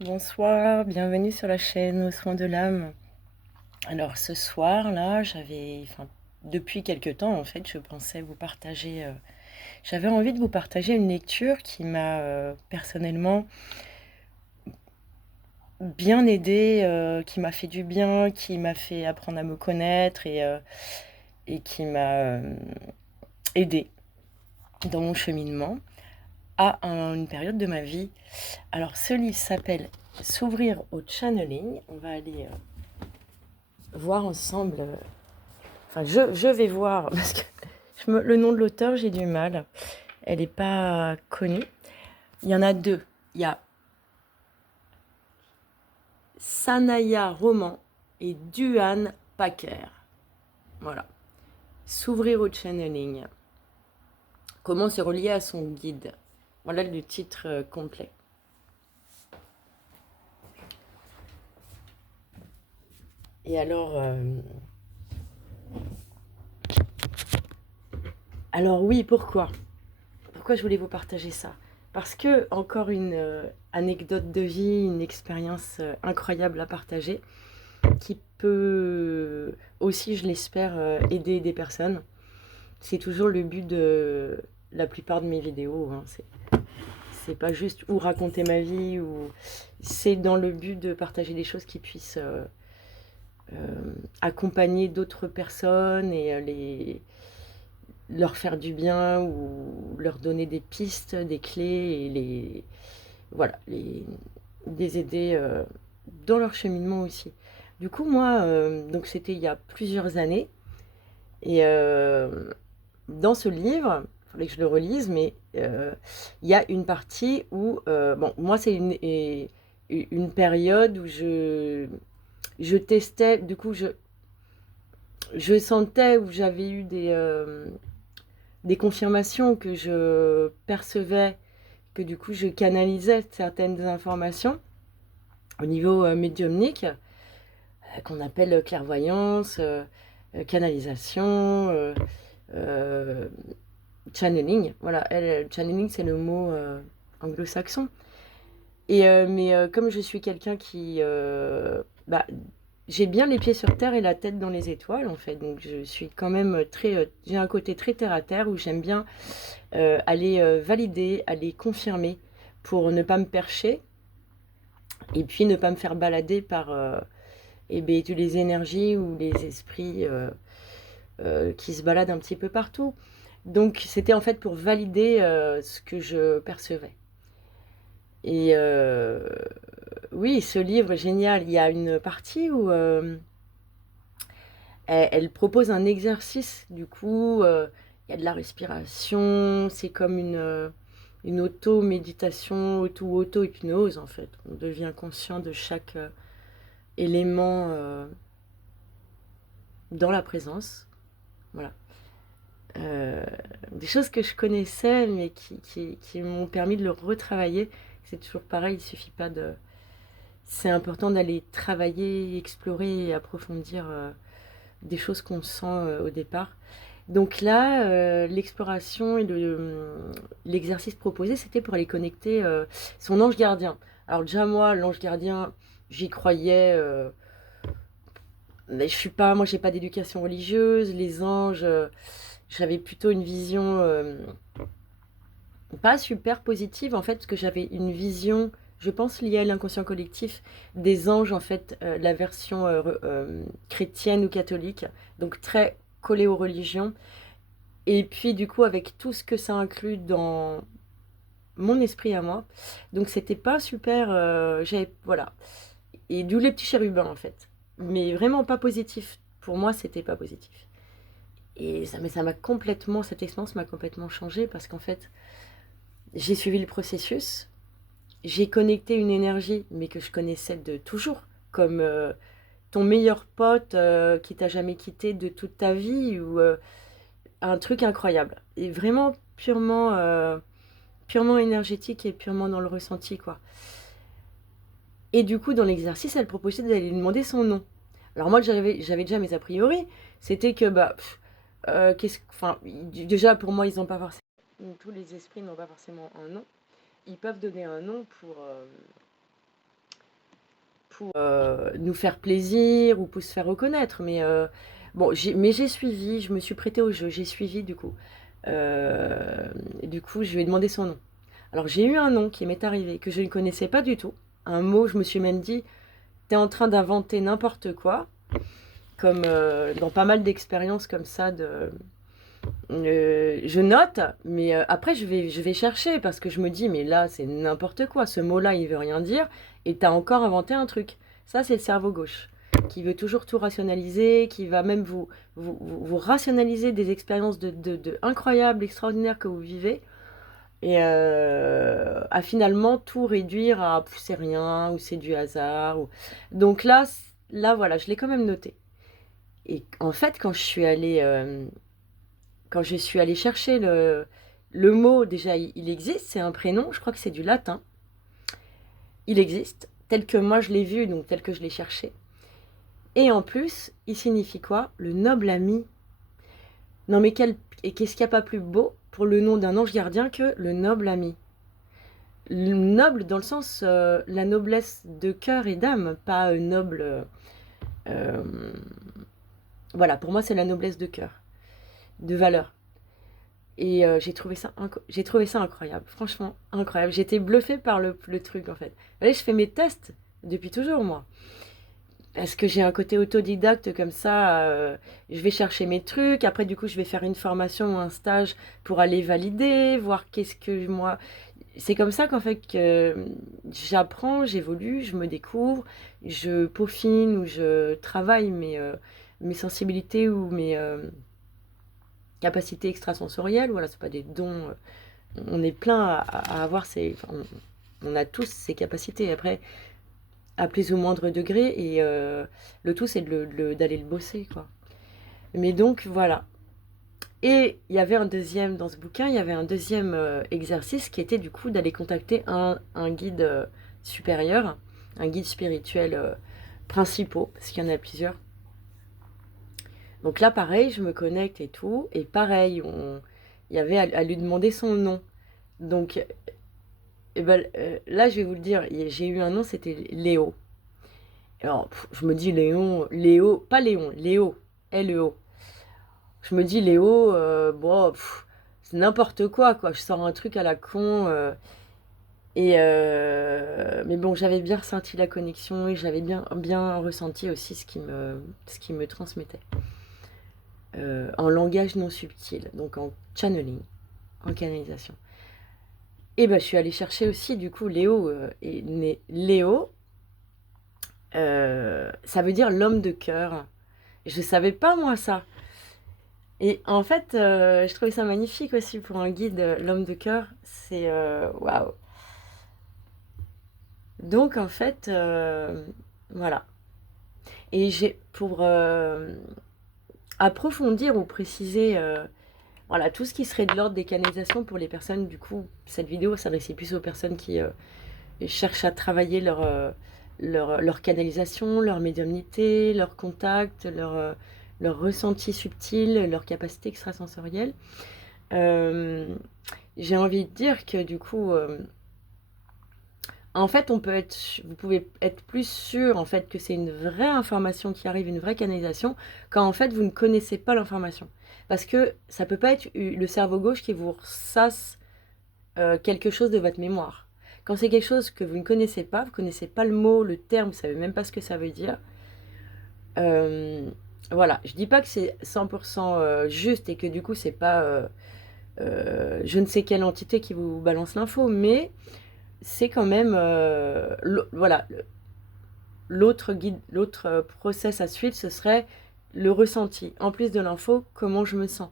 Bonsoir, bienvenue sur la chaîne Aux Soins de l'âme. Alors ce soir là, depuis quelque temps en fait, je pensais vous partager, j'avais envie de vous partager une lecture qui m'a personnellement bien aidée, qui m'a fait du bien, qui m'a fait apprendre à me connaître et qui m'a aidée dans mon cheminement une période de ma vie. Alors ce livre s'appelle S'ouvrir au channeling. On va aller voir ensemble. Enfin, je vais voir, parce que le nom de l'auteur, j'ai du mal. Elle n'est pas connue. Il y en a deux. Il y a Sanaya Roman et Duane Packer. Voilà. S'ouvrir au channeling. Comment se relier à son guide. Voilà le titre complet. Et alors oui, pourquoi je voulais vous partager ça? Parce que, encore une anecdote de vie, une expérience incroyable à partager, qui peut aussi, je l'espère, aider des personnes. C'est toujours le but de la plupart de mes vidéos, hein. C'est pas juste ou raconter ma vie, ou c'est dans le but de partager des choses qui puissent accompagner d'autres personnes et leur faire du bien ou leur donner des pistes, des clés et voilà, les aider dans leur cheminement aussi. Du coup, moi, donc c'était il y a plusieurs années, et dans ce livre, il fallait que je le relise, mais il y a une partie où, bon, moi, c'est une période où je testais, du coup, je sentais, où j'avais eu des confirmations, que je percevais, que du coup, je canalisais certaines informations au niveau médiumnique, qu'on appelle clairvoyance, canalisation, euh, channeling. Voilà, channeling, c'est le mot anglo-saxon. Mais comme je suis quelqu'un qui... j'ai bien les pieds sur terre et la tête dans les étoiles, en fait. Donc je suis quand même j'ai un côté très terre à terre, où j'aime bien aller valider, aller confirmer, pour ne pas me percher et puis ne pas me faire balader par toutes les énergies ou les esprits qui se baladent un petit peu partout. Donc c'était en fait pour valider ce que je percevais. Et oui, ce livre est génial. Il y a une partie où elle propose un exercice. Du coup, il y a de la respiration. C'est comme une auto-méditation, auto-hypnose en fait. On devient conscient de chaque élément dans la présence. Voilà. Euh, des choses que je connaissais, mais qui m'ont permis de le retravailler. C'est toujours pareil, il suffit pas de... C'est important d'aller travailler, explorer et approfondir des choses qu'on sent au départ. Donc là, l'exploration et l'exercice proposé, c'était pour aller connecter son ange gardien. Alors déjà, moi, l'ange gardien, j'y croyais... mais moi, j'ai pas d'éducation religieuse. Les anges, j'avais plutôt une vision pas super positive, en fait, parce que j'avais une vision, je pense, liée à l'inconscient collectif, des anges, en fait, la version chrétienne ou catholique, donc très collée aux religions. Et puis, du coup, avec tout ce que ça inclut dans mon esprit à moi. Donc, c'était pas super. Voilà. Et d'où les petits chérubins, en fait. Mais vraiment pas positif. Pour moi, c'était pas positif. Mais ça m'a complètement, cette expérience m'a complètement changé, parce qu'en fait, j'ai suivi le processus. J'ai connecté une énergie, mais que je connaissais de toujours, comme ton meilleur pote qui t'a jamais quitté de toute ta vie, ou un truc incroyable. Et vraiment purement énergétique et purement dans le ressenti, quoi. Et du coup, dans l'exercice, elle proposait d'aller lui demander son nom. Alors moi, j'avais déjà mes a priori. C'était que, déjà, pour moi, ils n'ont pas forcément... Tous les esprits n'ont pas forcément un nom. Ils peuvent donner un nom pour nous faire plaisir ou pour se faire reconnaître. Mais bon, j'ai suivi, je me suis prêtée au jeu, j'ai suivi du coup. Et du coup, je lui ai demandé son nom. Alors j'ai eu un nom qui m'est arrivé, que je ne connaissais pas du tout. Un mot, je me suis même dit, t'es en train d'inventer n'importe quoi, comme dans pas mal d'expériences comme ça je note, mais après je vais chercher parce que je me dis, mais là c'est n'importe quoi, ce mot-là il veut rien dire et t'as encore inventé un truc. Ça c'est le cerveau gauche qui veut toujours tout rationaliser, qui va même vous rationaliser des expériences de incroyables, extraordinaires que vous vivez et à finalement tout réduire à c'est rien ou c'est du hasard. Donc là voilà, je l'ai quand même noté. Et en fait, quand je suis allée chercher le mot, déjà, il existe, c'est un prénom, je crois que c'est du latin. Il existe, tel que moi je l'ai vu, donc tel que je l'ai cherché. Et en plus, il signifie quoi? Le noble ami. Non mais et qu'est-ce qu'il n'y a pas plus beau pour le nom d'un ange gardien que le noble ami? Le noble dans le sens, la noblesse de cœur et d'âme, pas noble... euh, voilà, pour moi c'est la noblesse de cœur, de valeur. Et j'ai trouvé ça incroyable, franchement incroyable. J'étais bluffée par le truc en fait. Allez, je fais mes tests depuis toujours moi. Parce que j'ai un côté autodidacte comme ça, je vais chercher mes trucs, après du coup je vais faire une formation ou un stage pour aller valider, voir qu'est-ce que moi... C'est comme ça qu'en fait que j'apprends, j'évolue, je me découvre, je peaufine ou je travaille mes sensibilités ou mes capacités extrasensorielles. Voilà, c'est pas des dons. On est plein à avoir on a tous ces capacités. Après, à plus ou moindre degré, et le tout, c'est d'aller le bosser, quoi. Mais donc, voilà. Et il y avait dans ce bouquin, il y avait un deuxième exercice qui était du coup d'aller contacter un guide supérieur, un guide spirituel principal, parce qu'il y en a plusieurs. Donc là, pareil, je me connecte et tout, et pareil, il y avait à lui demander son nom. Donc, eh ben, là, je vais vous le dire, j'ai eu un nom, c'était Léo. Alors, je me dis Léo, pas Léon, Léo, Léo. Je me dis Léo, bon, c'est n'importe quoi. Je sors un truc à la con. Mais bon, j'avais bien ressenti la connexion et j'avais bien ressenti aussi ce qui me transmettait. En langage non subtil, donc en channeling, en canalisation. Et ben, je suis allée chercher aussi, du coup, Léo est né Léo. Ça veut dire l'homme de cœur. Je savais pas, moi, ça. Et en fait, je trouvais ça magnifique aussi pour un guide, l'homme de cœur. C'est waouh. Donc, en fait, voilà. Et pour approfondir ou préciser voilà, tout ce qui serait de l'ordre des canalisations pour les personnes, du coup, cette vidéo s'adressait plus aux personnes qui cherchent à travailler leur canalisation, leur médiumnité, leur contact, leur ressenti subtil, leur capacité extrasensorielle. J'ai envie de dire que du coup, en fait, vous pouvez être plus sûr en fait que c'est une vraie information qui arrive, une vraie canalisation, quand en fait vous ne connaissez pas l'information. Parce que ça peut pas être le cerveau gauche qui vous ressasse quelque chose de votre mémoire. Quand c'est quelque chose que vous ne connaissez pas, vous ne connaissez pas le mot, le terme, vous savez même pas ce que ça veut dire. Voilà, je dis pas que c'est 100% juste et que du coup c'est pas je ne sais quelle entité qui vous balance l'info, mais c'est quand même voilà, l'autre guide, l'autre process à suivre, ce serait le ressenti. En plus de l'info, comment je me sens.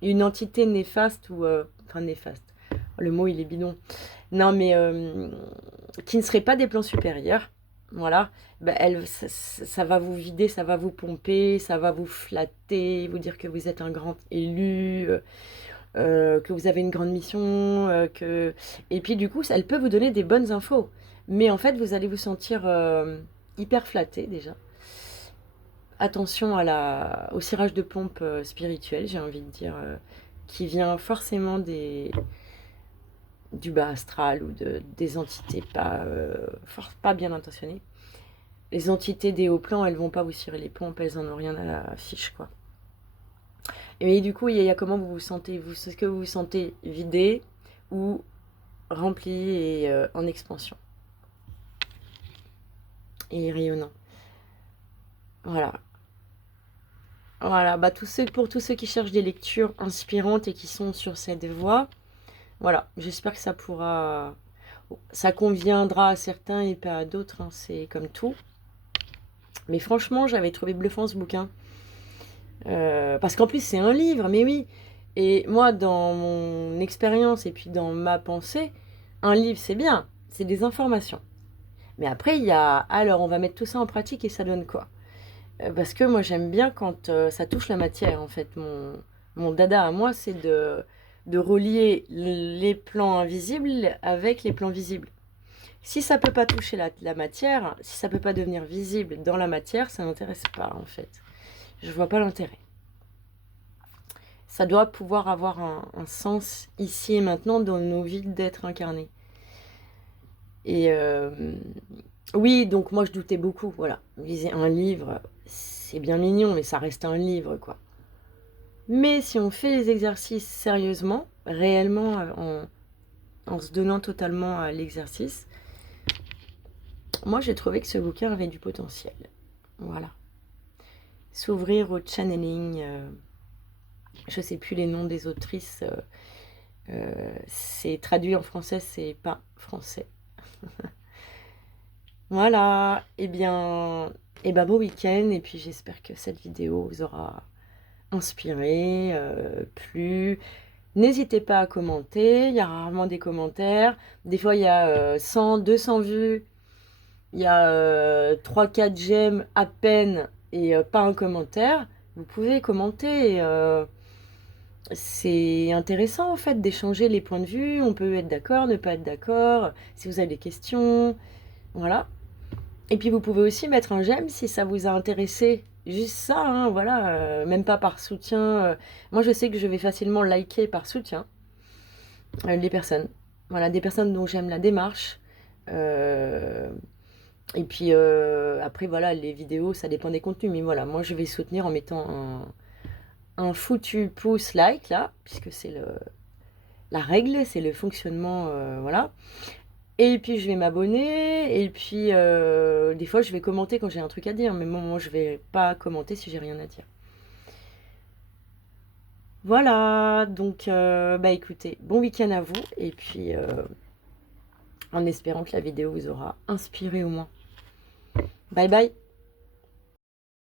Une entité néfaste ou enfin néfaste. Le mot il est bidon. Non mais qui ne serait pas des plans supérieurs. Voilà, ben ça va vous vider, ça va vous pomper, ça va vous flatter, vous dire que vous êtes un grand élu, que vous avez une grande mission, et puis du coup, elle peut vous donner des bonnes infos. Mais en fait, vous allez vous sentir hyper flatté déjà. Attention au cirage de pompe spirituel, j'ai envie de dire, qui vient forcément du bas astral ou des entités pas bien intentionnées. les entités des hauts plans, elles vont pas vous cirer les pompes, elles en ont rien à la fiche, quoi. Et du coup, il y a comment vous vous sentez, vous, est-ce que vous vous sentez vidé ou rempli et en expansion et rayonnant. Voilà. Voilà, bah pour tous ceux qui cherchent des lectures inspirantes et qui sont sur cette voie, voilà, j'espère que ça conviendra à certains et pas à d'autres, hein, c'est comme tout. Mais franchement, j'avais trouvé bluffant ce bouquin. Parce qu'en plus, c'est un livre, mais oui. Et moi, dans mon expérience et puis dans ma pensée, un livre, c'est bien, c'est des informations. Mais après, il y a, alors, on va mettre tout ça en pratique et ça donne quoi? Parce que moi, j'aime bien quand ça touche la matière, en fait. Mon dada à moi, c'est de relier les plans invisibles avec les plans visibles. Si ça peut pas toucher la matière, si ça peut pas devenir visible dans la matière, ça m'intéresse pas, en fait. Je vois pas l'intérêt. Ça doit pouvoir avoir un sens ici et maintenant dans nos vies d'être incarnés. Et oui, donc moi je doutais beaucoup, voilà. Liser un livre, c'est bien mignon, mais ça reste un livre, quoi. Mais si on fait les exercices sérieusement, réellement, en se donnant totalement à l'exercice, moi j'ai trouvé que ce bouquin avait du potentiel. Voilà. S'ouvrir au channeling, je sais plus les noms des autrices, c'est traduit en français, c'est pas français. Voilà, et ben beau week-end, et puis j'espère que cette vidéo vous aura inspiré, plu. N'hésitez pas à commenter, il y a rarement des commentaires. Des fois, il y a 100, 200 vues, il y a 3-4 j'aime à peine et pas un commentaire. Vous pouvez commenter. C'est intéressant en fait d'échanger les points de vue. On peut être d'accord, ne pas être d'accord. Si vous avez des questions, voilà. Et puis vous pouvez aussi mettre un j'aime si ça vous a intéressé. Juste ça, hein, voilà, même pas par soutien. Moi, je sais que je vais facilement liker par soutien les personnes. Voilà, des personnes dont j'aime la démarche. Euh, et puis après, voilà, les vidéos, ça dépend des contenus. Mais voilà, moi, je vais soutenir en mettant un foutu pouce like, là, puisque c'est la règle, c'est le fonctionnement, voilà. Et puis je vais m'abonner, et puis des fois je vais commenter quand j'ai un truc à dire, mais moi je vais pas commenter si j'ai rien à dire. Voilà, donc bah écoutez, bon week-end à vous, et puis en espérant que la vidéo vous aura inspiré au moins. Bye bye.